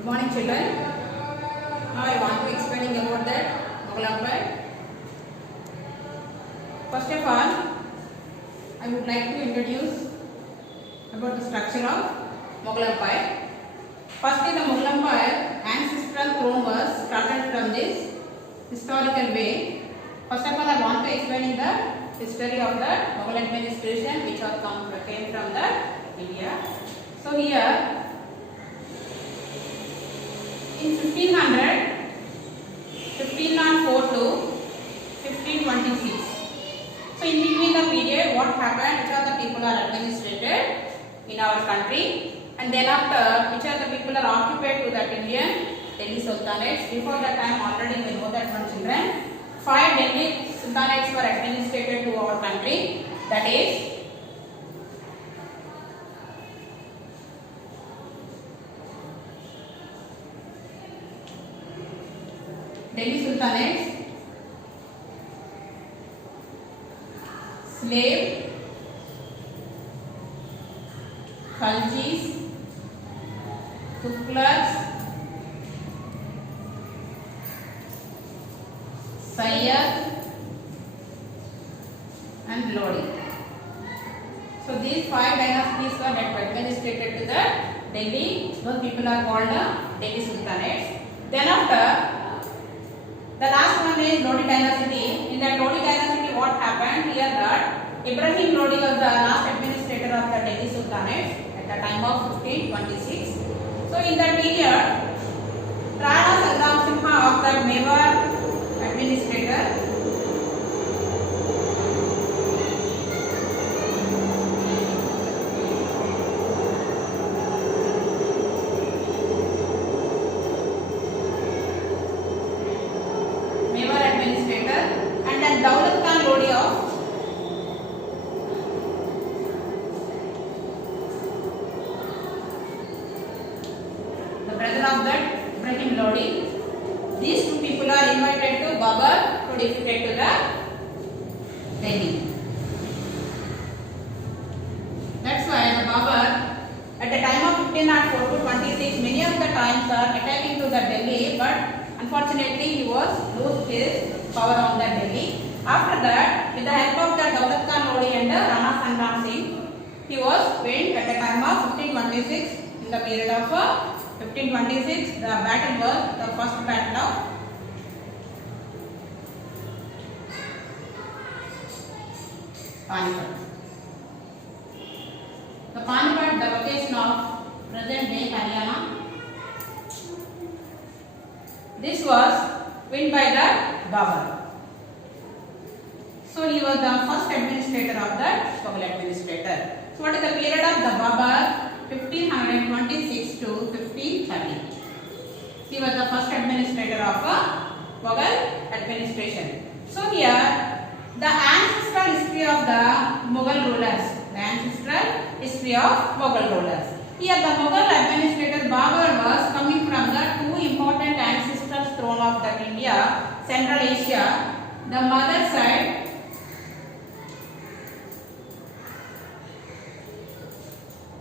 Good morning, children. Now I want to explaining about that Mughal Empire. First of all, I would like to introduce about the structure of Mughal Empire. Firstly, the Mughal Empire ancestral throne was started from this historical way. First of all, I want to explain the history of the Mughal administration, which came from the India. So here, in 1504 to 1526. So in between the period, what happened? Which are the people are administrated in our country, and then after, which are the people are occupied to that Indian Delhi Sultanates. Before that time, already we know that one, children. 5 Delhi Sultanates were administrated to our country. That is Delhi Sultanates, Slave, Khaljis, Tughlaqs, Sayyid, and Lodi. So these 5 dynasties were administrated to the Delhi. Those people are called Delhi Sultanates. Then after, the last one is Lodi dynasty. In that Lodi dynasty, what happened here that Ibrahim Lodi was the last administrator of the Delhi Sultanates at the time of 1526. So in that period, Rana Sangram Simha of the Mewar administrator, and then Daulat Khan Lodi of the brother of that Ibrahim Lodi. These two people are invited to Babur to defecate to the Delhi. That's why the Babur at the time of 1504 to 26, many of the times are attacking to the Delhi, but unfortunately he was lost his power on the Delhi. After that, with the help of the Daulat Khan Lodi and Rana Sangram Singh, he was went at the time of 1526. In the period of 1526, the battle was the first battle of Panipat. The Panipat, the location of present day Haryana. This was won by the Babur. So he was the first administrator of the Mughal administrator. So what is the period of the Babur? 1526 to 1530. He was the first administrator of Mughal administration. So here, the ancestral history of the Mughal rulers. The ancestral history of Mughal rulers. Here the Mughal administrator Babur was coming from the two important ancestral throne of the India, Central Asia. The mother side,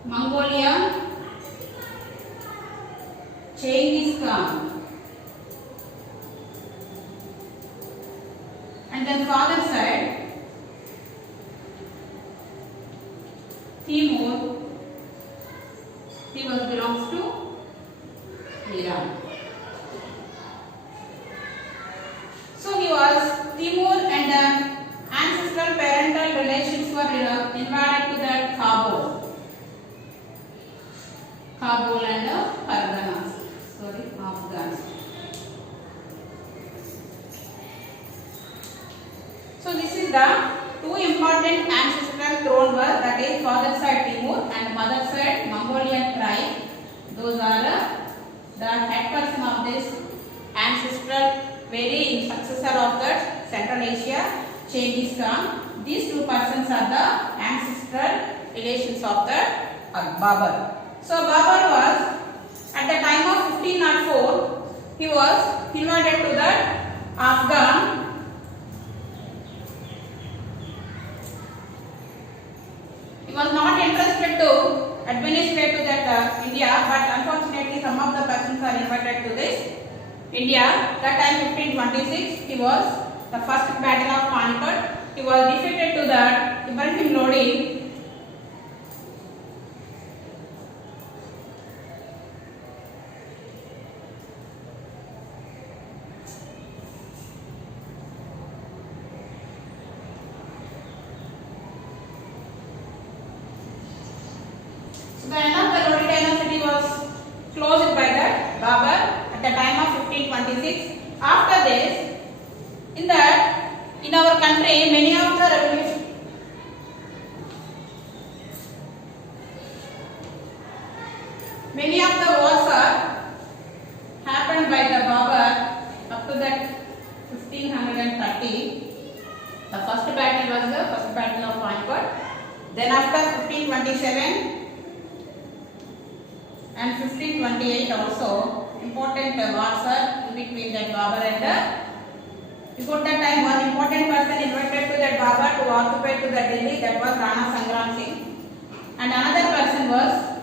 Mongolia, Genghis Khan, and then father side, Timur. He belongs to Iran. So he was Timur, and the ancestral parental relations were invited to that Kabul and Farghanas. Afghans. So this is the two important ancestral throne were, that is father side Timur and mother side Mongolian tribe. Those are the head person of this ancestral very successor of the Central Asia, Genghis Khan. These two persons are the ancestral relations of the Babur. So Babur was at the time of 1504, he was invited to the Afghan. He was not interested to administrate to that India, but unfortunately some of the persons are invited to this India. That time 1526 he was the first battle of Panipat. He was defeated to that Ibrahim Lodi. The end of the Lodi dynasty was closed by that Babur at the time of 1526. After this, in our country, many of the revolutions, many of the wars are happened by the Babur up to that 1530. The first battle was the first battle of Panipat. Then after 1527. And 1528 also important wars are in between that Babur and before that time one important person invited to that Babur to occupy to the Delhi, that was Rana Sangram Singh, and another person was,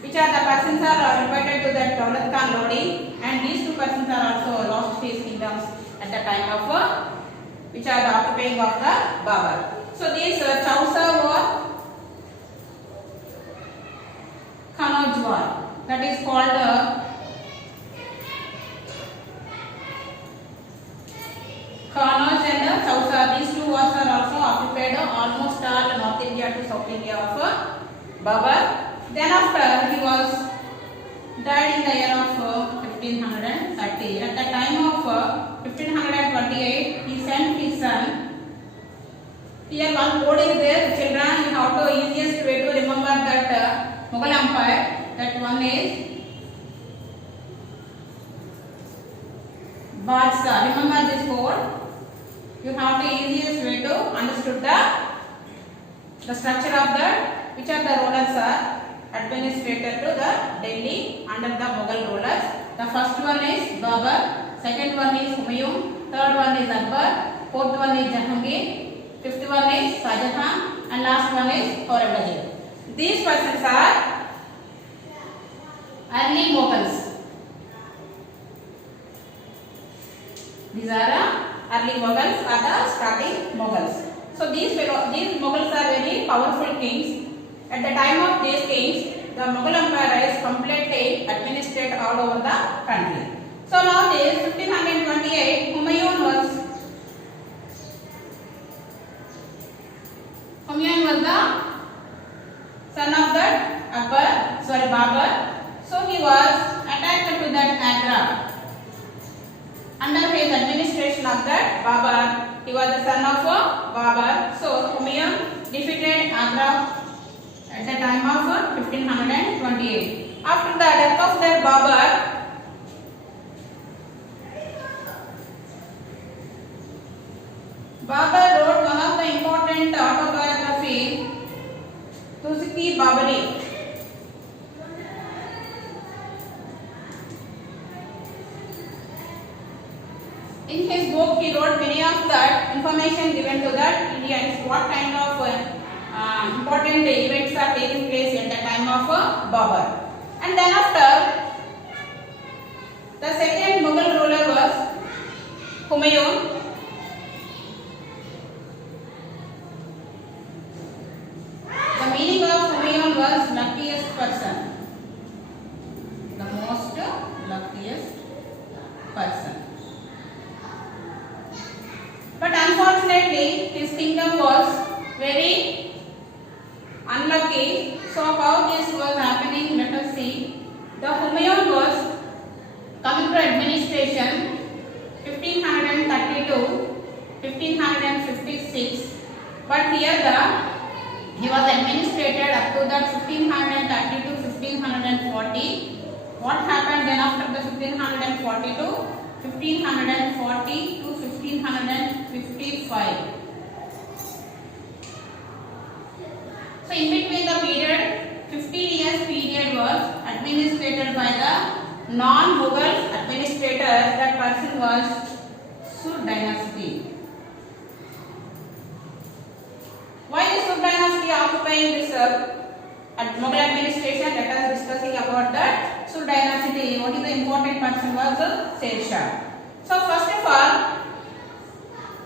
which are the persons are invited to that Daulat Khan Lodi, and these two persons are also lost his kingdoms at the time of which are the occupying of the Babur. So this Chausa war, Kanauj war, that is called Kanauj and Chausa. These two wars are also occupied almost all North India to South India of Babur. Then after he was died in the year of 1530. At the time of 1528, he sent his son. Here one code is there, children. You have to easiest way to remember that. Mughal Empire, that one is Badshah. Remember this code. You have the easiest way to understood the structure of that. Which are the rulers are administrator to the Delhi under the Mughal rulers. The first one is Babur, second one is Humayun, third one is Akbar, fourth one is Jahangir, fifth one is Shah Jahan, and last one is Aurangzeb. These persons are early Mughals. These are early Mughals, are the starting Mughals. So these Mughals are very powerful kings. At the time of these kings, the Mughal Empire is completely administered all over the country. So now this 1528, Humayun was the son of that Babur. So he was attacked to that Agra. Under his administration of that Babur, he was the son of Babur. So Humayun defeated Agra at the time of 1528. After the death of that Babur, Babur wrote one of the important autobiography, Tuzki Babari. In his book, he wrote many of that information given to that Indians, what kind of important events are taking place at the time of Babur. And then after, the second Mughal ruler was Humayun. The meaning of Humayun was luckiest person, the most luckiest person. But unfortunately, his kingdom was very unlucky. So how this was happening, let us see. The Humayun was coming to administration 1532, 1556. But here he was administrated up to that 1530 to 1540. What happened then after the 1542? 1540 to 1555. So in between the period, 15 years period was administered by the non-Mughal administrator. That person was Sur dynasty. Why is Sur dynasty occupying this Mughal administration? Let us discussing about that. Sur dynasty, what is the important person was Sher Shah. So first of all,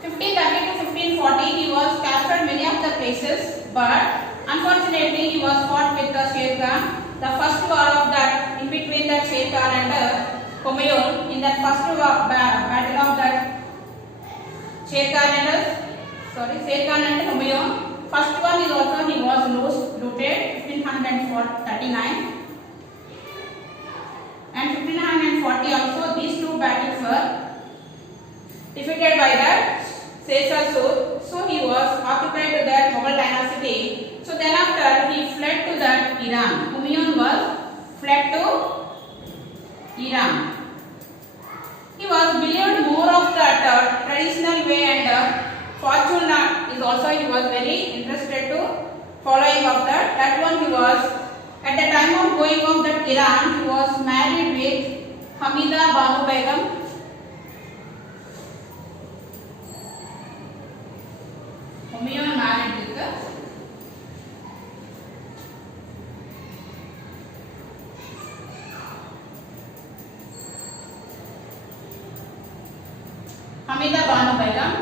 1530 to 1540 he was captured many of the places, but unfortunately he was fought with the Sher Khan. The first war of that in between the Sher Khan and Humayun, in that first battle of that Sher Khan and Humayun, first one is also he was looted 1539 and 1540 also. These two battles were defeated by that Sher Shah Sur. So he was occupied to that Mughal dynasty. So then after he fled to that Iran. Humayun was fled to Iran. He was believed more of that traditional way, and fortune is also he was very interested to following of that. That one he was at the time of going of that Iran, he was married with Hamida Banu Begum. Humayun married with Hamida Banu Begum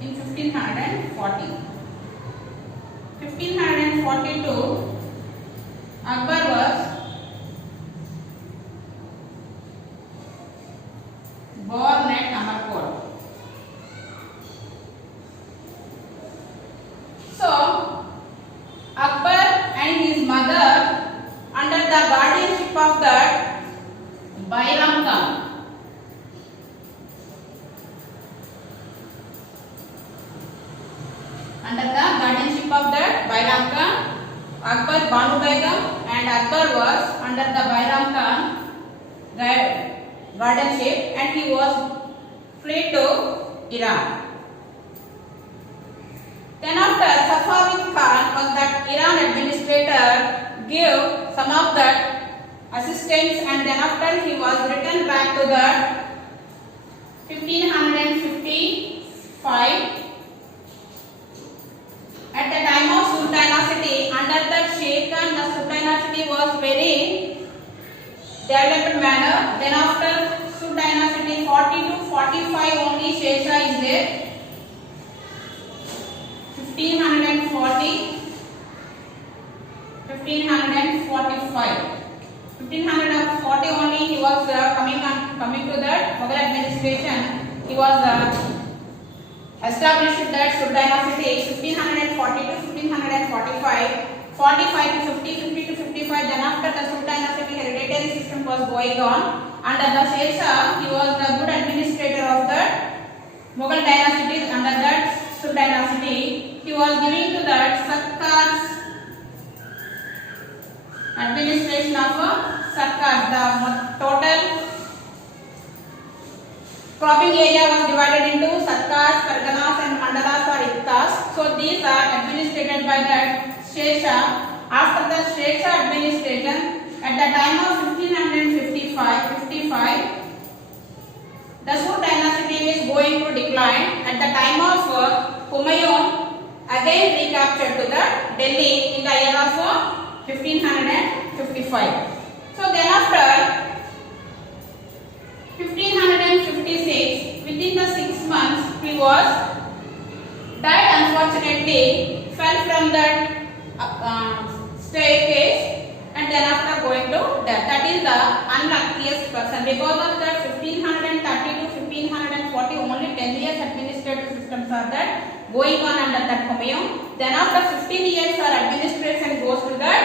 in 1540. 1542, Akbar was born at Amarkot. So Akbar and his mother, under the guardianship of that Bairam Khan, under the guardianship of that Bairam Khan, Akbar Banu Begum and Akbar was under the Bairam Khan guardianship, and he was fled to Iran. Then after Safavid Khan was that Iran administrator, gave some of that assistance, and then after he was returned back to the 1555. At the time of Sur dynasty, under that Sher Khan, the Sur dynasty was very developed manner. Then after Sur dynasty 40 to 45 only Sher Shah is there. 1540, 1545, 1540 only he was coming to that Mughal administration. He was established that Sur dynasty 1540 to 1545, 45 to 50, 50 to 55. Then after the Sur dynasty hereditary system was going on. Under the Sher Shah, he was the good administrator of the Mughal dynasties. Under that Sur dynasty, he was giving to that Sarkar's administration of Sarkar. The total cropping area was divided into Sarkars, Parganas and Mandalas or Iktas. So these are administered by that Sher Shah. After the Sher Shah administration, at the time of 1555, the Sur dynasty is going to decline. At the time of Humayun, again recaptured to the Delhi in the year of 1555. So then after 1556, within the 6 months, he was died unfortunately, fell from that staircase, and then after going to death. That is the unluckiest person. Because of that 1530 to 1540, only 10 years administrative systems are that going on under that Humayun. Then after 15 years our administration goes to that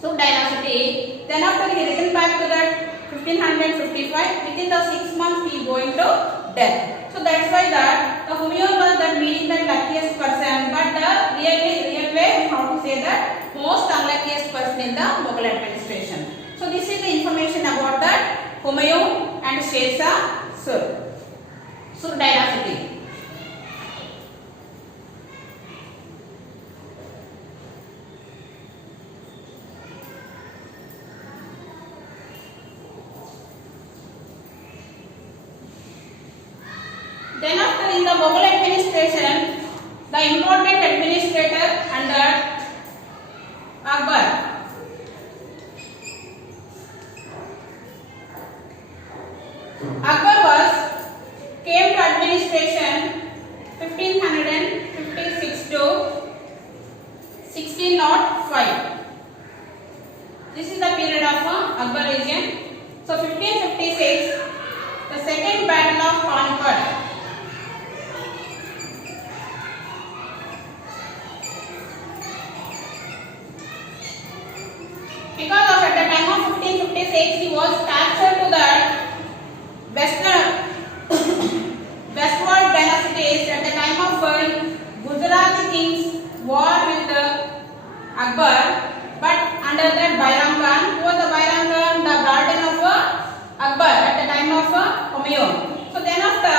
Sur dynasty. Then after he returned back to that 1555, within the 6 months he is going to death. So that's why that the Humayun was that meaning the luckiest person, but the real way how to say that most unluckiest person in the Mughal administration. So this is the information about that Humayun and Sher Shah Sur dynasty. Then after in the Mughal administration, the important administrator under Akbar Akbar was came to administration 1556 to 1605. This is the period of Akbar region. So 1556, the second battle of Panipat. Because of at the time of 1556, he was captured to the westward dynastics at the time of Gujarati kings war with Akbar, but under that Bairam Khan, who was the Bairam Khan, the guardian of Akbar at the time of Humayun. So then after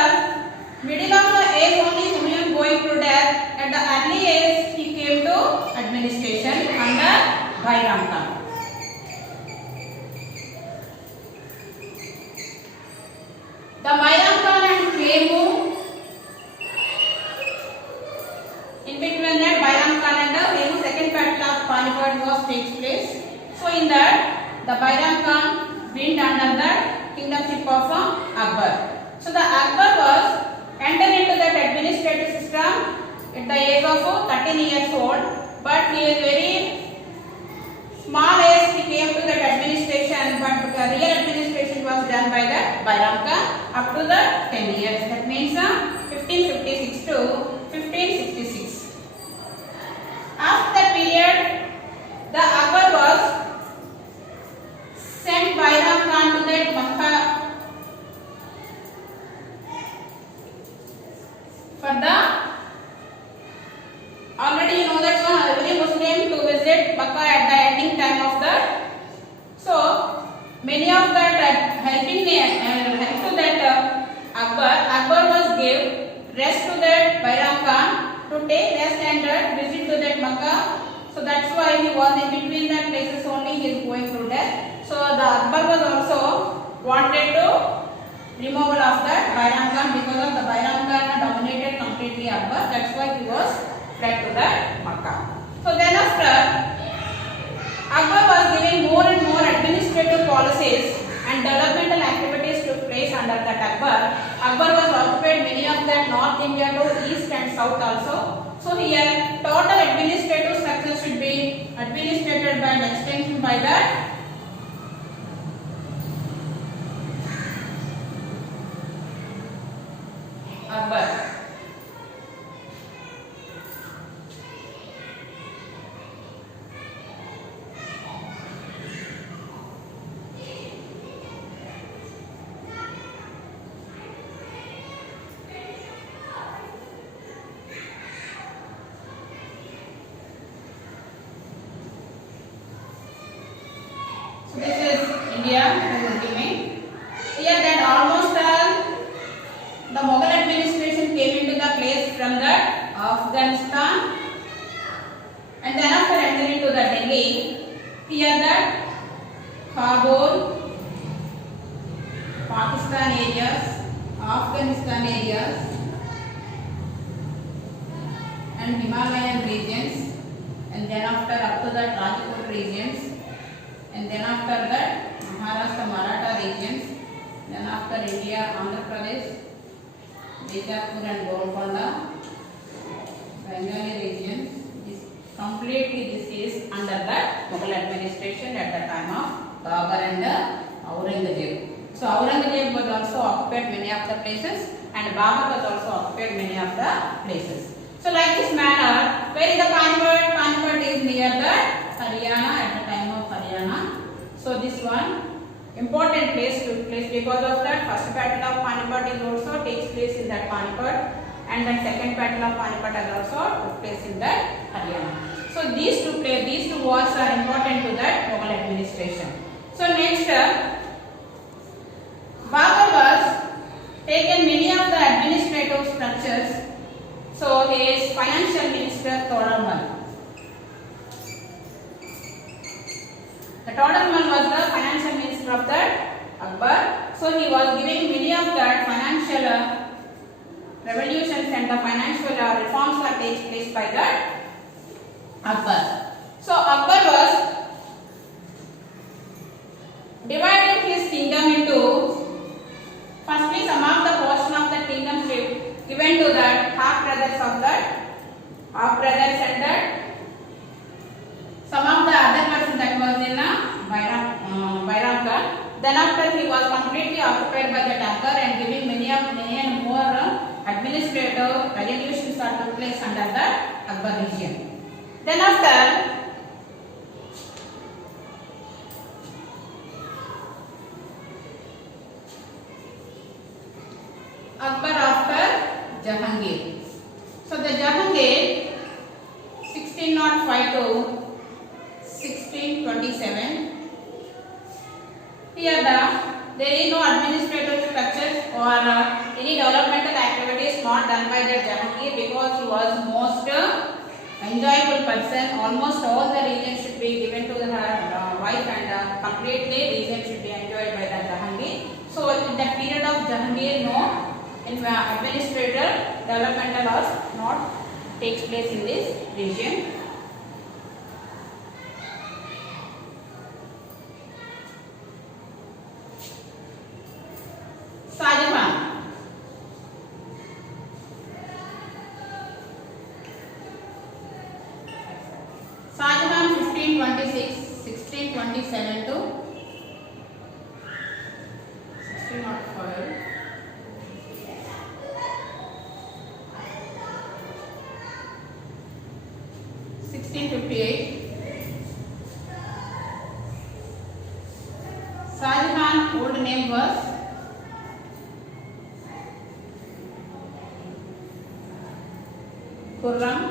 middle of the age only Humayun going to death, at the early age he came to administration under Bairam Khan. The Bairam Khan and Kemu, in between that Bairam Khan and the Kemu, second battle of Panipat was takes place. So in that the Bairam Khan went under the kingdomship of Akbar. So the Akbar was entered into that administrative system at the age of 13 years old, but he is very small age he came to that administration, but the real administration was done by the Bairam Khan up to the 10 years. That means 1556 to 1566. After that period, the Akbar was sent Bairam Khan to that Makkah for the, already you know that every Muslim to visit Makkah at the ending time of the, so many of that helping help to that Akbar was give rest to that Bairam Khan to take rest and visit to that Makkah. So that's why he was in between that places only he is going through that. So the Akbar was also wanted to removal of that Bairam Khan, because of the Bairam Khan dominated completely Akbar. That's why he was fled to the Makkah. So then after Akbar was giving more and more administrative policies and developmental activities took place under that Akbar. Akbar was occupied many of that North India to East and South also. So here total administrative structure should be administered by an extension by that Akbar. So this is India, this is Gimme. Here that almost the Mughal administration came into the place from the Afghanistan, and then after entering into the Delhi, here that Kabul, Pakistan areas, Afghanistan areas, and Himalayan regions, and then after up to the Rajput regions, and then after that Maharashtra Maratha regions, then after India, Andhra Pradesh, Bijapur and Golconda, Bengali regions. Completely this is under the Mughal administration at the time of Babur and Aurangzeb. So Aurangzeb was also occupied many of the places, and Babur was also occupied many of the places. So like this manner, where is the Panipat? Panipat is near the Haryana at the time of Haryana. So this one important place took place because of that. First battle of Panipat is also takes place in that Panipat, and then second battle of Panipat has also took place in that Haryana. So these two wars are important to that Mughal administration. So next, Babur was taken many of the administrative structures. So his financial minister Todarmal. The Todarmal was the financial minister of that Akbar. So he was giving many of that financial revolutions and the financial reforms that takes place by that Akbar. So Akbar was divided his kingdom into, first Then after he was completely occupied by the Tankar and giving many and more administrative revolutions that took place under the Akbar regime. Then after Akbar after Jahangir. So the Jahangir 1605 to 1627. Here there is no administrative structures or any developmental activities not done by the Jahangir because he was most enjoyable person. Almost all the regions should be given to her wife and completely region should be enjoyed by the Jahangir. So in the period of Jahangir, no administrative developmental laws not takes place in this region. Shahjahan. Shahjahan 1526 1627 to 1605. 1658. Shahjahan old name was Khurram.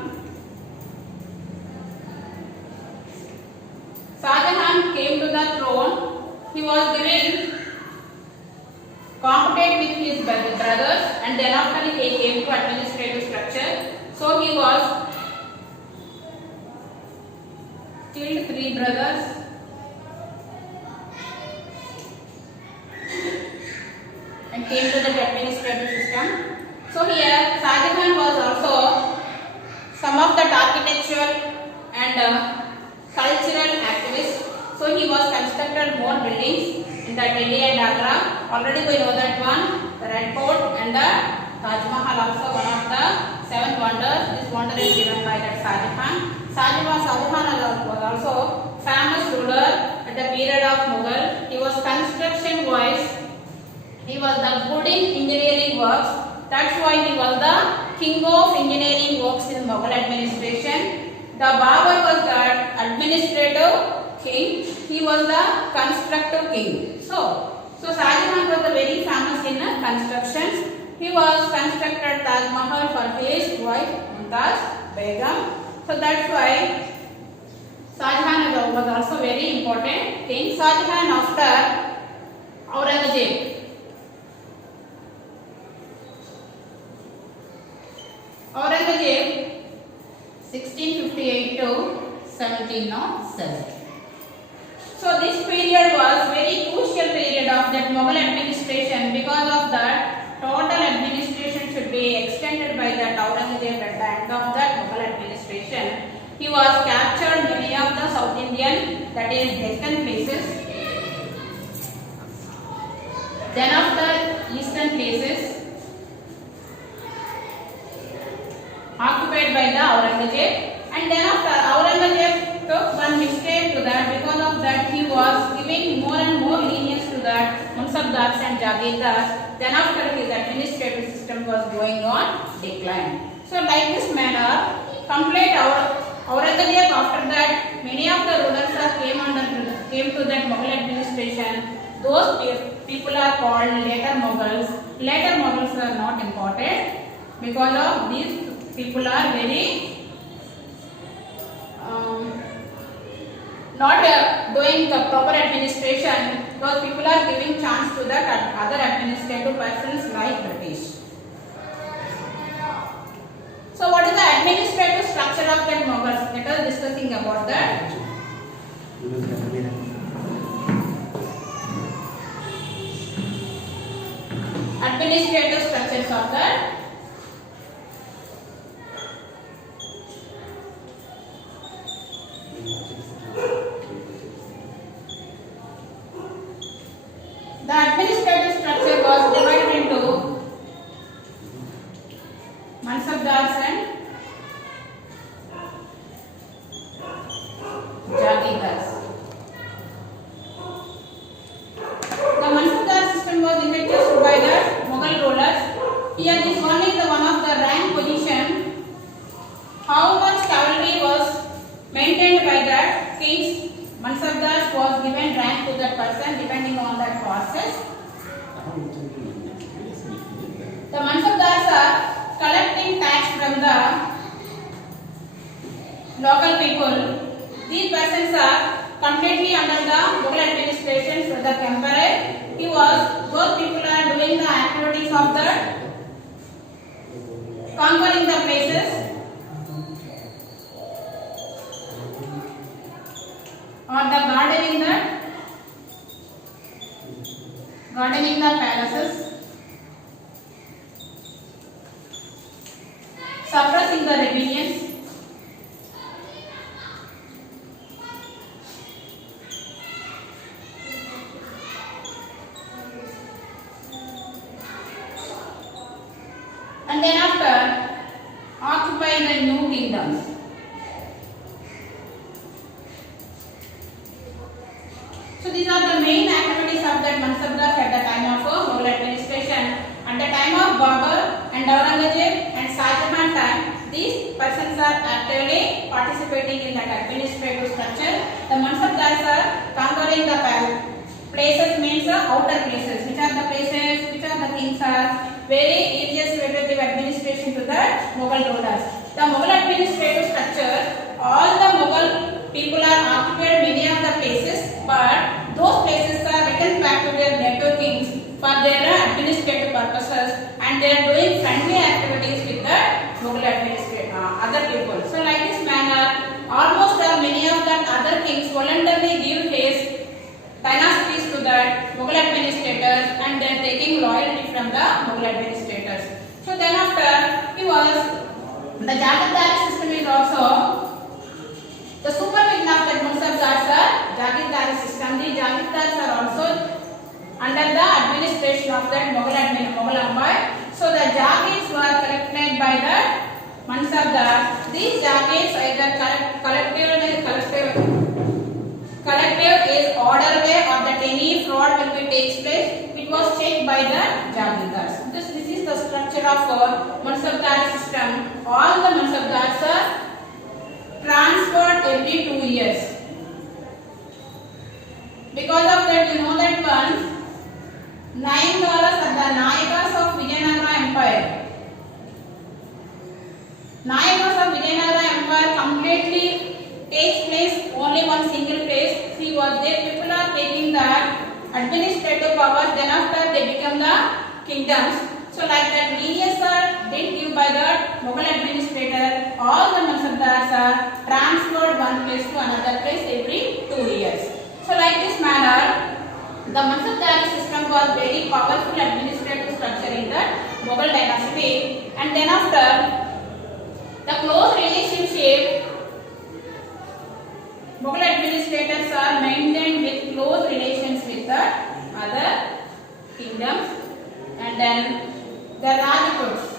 Shahjahan came to the throne. He was given competent with his brothers and then after he came to administrative structure. So he was killed 3 brothers and came to the administrative system. So here Shahjahan was also some of the architectural and cultural activists. So he was constructed more buildings in the Delhi and Agra. Already we know that one, the Red Fort and the Taj Mahal also one of the 7 wonders. This wonder is given by that Shahjahan. Shahjahan was also famous ruler at the period of Mughal. He was construction wise. He was the good in engineering works. That's why he was the king of engineering works in Mughal administration. The Babur was the administrative king. He was the constructive king. So Shahjahan was very famous in constructions. He was constructed Taj Mahal for his wife Mumtaz Begum. So that's why Shahjahan was also very important king. Shahjahan after Aurangzeb. Aurangzeb 1658 to 1707. So this period was very crucial period of that Mughal administration. Because of that, total administration should be extended by that Aurangzeb at the end of that Mughal administration. He was captured many of the South Indian, that is Deccan places. Then of the eastern places occupied by the Aurangzeb, and then after Aurangzeb took one mistake to that. Because of that, he was giving more and more lenience to that Mansabdars and Jagirdars. Then after his administrative system was going on decline. So like this manner, complete Aurangzeb after that, many of the rulers came to that Mughal administration. Those people are called later Mughals. Later Mughals are not important because of these people are very not doing the proper administration. Those people are giving chance to the other administrative persons like British. So what is the administrative structure of that Mughals? Let us discussing about that. Administrative structures of that. The administrative structure was divided into Mansabdars and Jagirdars. was given rank to that person depending on that process. The Mansabdars are collecting tax from the local people. These persons are completely under the Mughal administration. So the emperor, those people are doing the activities of the conquering the places or the gardening the palaces, suppressing the rebellions, and then after occupying the new kingdoms. So these are the main activities of that Mansabdars at the time of Mughal administration. At the time of Babur and Aurangzeb and Shah Jahan time, these persons are actively participating in that administrative structure. The Mansabdars are conquering the places, means outer places. Which are the places? Which are the things are very easiest way to give administration to the Mughal rulers. The Mughal administrative structure, all the Mughal people are occupied many of the places, but those places are returned back to their native kings for their administrative purposes, and they are doing friendly activities with the Mughal other people. So like this manner, almost many of the other kings voluntarily give his dynasties to the Mughal administrators, and they are taking loyalty from the Mughal administrators. So then after the Jagirdari system is also the supervision of the Mansabdars are Jagirdari system. The Jagirdars are also under the administration of that Mughal Empire. So the Jagirs were collected by the Mansabdars. These Jagirs either collective is order way or that any fraud will be takes place. It was checked by the Jagirdars. This is the structure of Mansabdari system. All the Mansabdars are transferred every 2 years. Because of that, you know that once 9 dollars are the Nayakas of Vijayanagara Empire. Nayakas of Vijayanagara Empire completely takes place only one single place. See what they people are taking the administrative powers, then after they become the kingdoms. So like that lineage are did give by the Mughal administrator, all the Mansabdars are transferred one place to another place every 2 years. So like this manner, the Mansabdari system was very powerful administrative structure in the Mughal dynasty, and then after the close relationship, Mughal administrators are maintained with close relations with the other kingdoms, and then the Rajputs.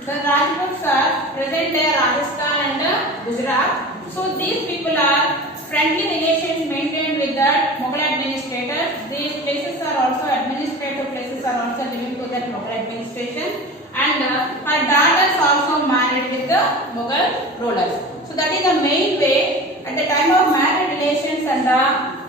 The Rajputs are present there Rajasthan and Gujarat. So these people are friendly relations maintained with the Mughal administrators. These places are also administrative places are also linked to that Mughal administration, and her daughters also married with the Mughal rulers. So that is the main way at the time of marriage relations, and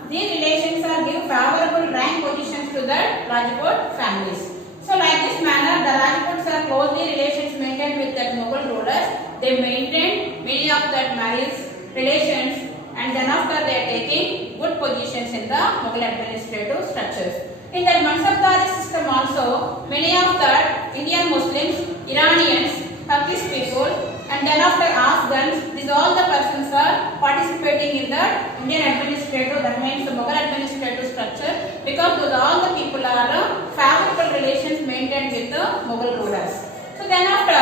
these relations are give favorable rank positions to the Rajput families. So like this manner, the Rajputs are closely relations maintained with the Mughal rulers. They maintain many of that marriage relations, and then after they are taking good positions in the Mughal administrative structures. In that Mansabdari system also, many of the Indian Muslims, Iranians, Turkish people, and then after Afghans, these all the persons are participating in the Indian administrative, that means the Mughal administrative structure, because those all the people are favorable relations maintained with the Mughal rulers. So then after,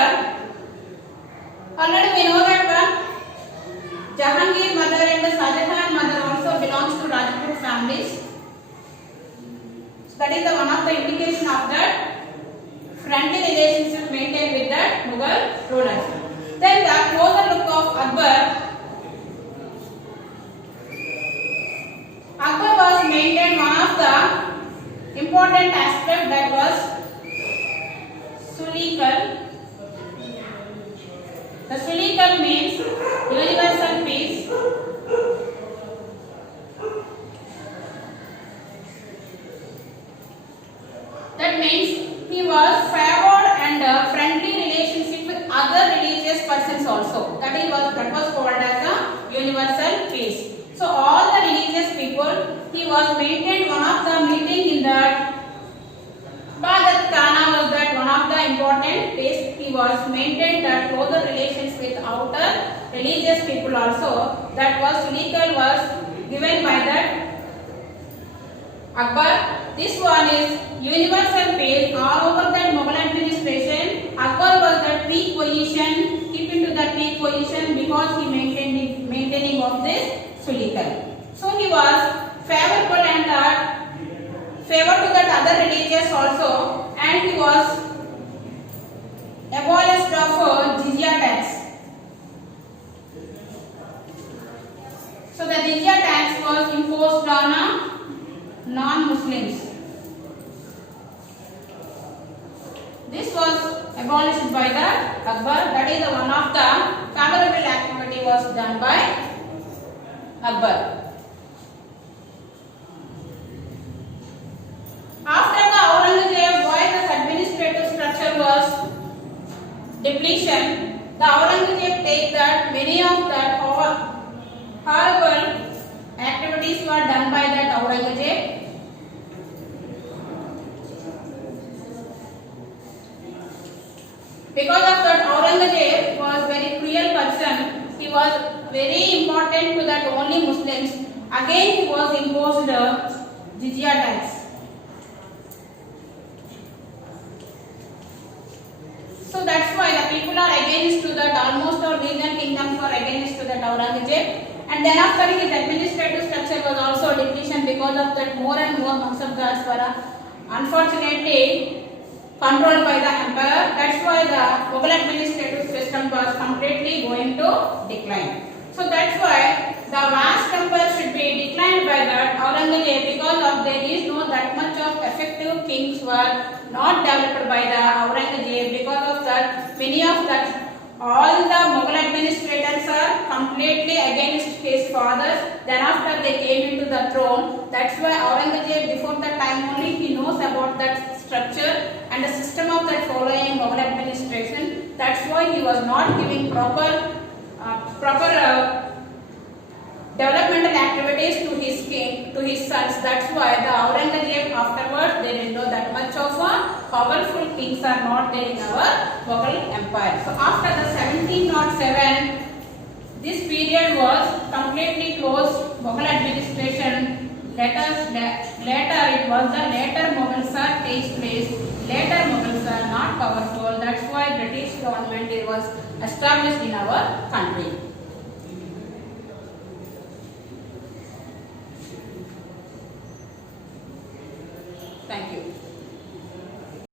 already we know that Jahangir mother and the Shah Jahan mother also belongs to Rajput families. So that is the one of the indication of that friendly relationship maintained with the Mughal rulers. Then the closer look of Akbar. Akbar was maintained one of the important aspect, that was Sulikal. The Sulikal means universal peace. was maintained one of the meeting in that Ibadat Khana was that one of the important place. He was maintained that closer relations with outer religious people also. That was Sulikal was given by that Akbar. This one is universal faith all over that Mughal administration. Akbar was the peak position, keep into the peak position because he maintaining of this Sulikal. So he was favorable and favor to that other religious also, and he was abolished of jizya tax. So the jizya tax was imposed on non-Muslims. This was abolished by the Akbar. That is one of the favorable activity was done by Akbar. After the Aurangzeb, why this administrative structure was depletion, the Aurangzeb take that many of that horrible activities were done by that Aurangzeb. Because of that, Aurangzeb was very cruel person. He was very important to that only Muslims. Again, he was imposed jizya tax. So that's why the people are against to that, almost all regional kingdoms are against to that Aurangzeb. And then after his administrative structure was also depletion because of that more and more Mansabdars were unfortunately controlled by the emperor. That's why the Mughal administrative system was completely going to decline. So that's why the vast temple should be declined by that Aurangzeb because of there is no that much of effective kings were not developed by the Aurangzeb. Because of that, many of that all the Mughal administrators are completely against his fathers. Then after they came into the throne, that's why Aurangzeb before that time only he knows about that structure and the system of that following Mughal administration. That's why he was not giving proper developmental activities to his king, to his sons. That's why the Aurangzeb afterwards there is no that much of a powerful kings are not there in our Mughal empire. So after the 1707, this period was completely closed. Mughal administration. Later it was the later Mughals are takes place. Later Mughals are not powerful. That's why British government was established in our country.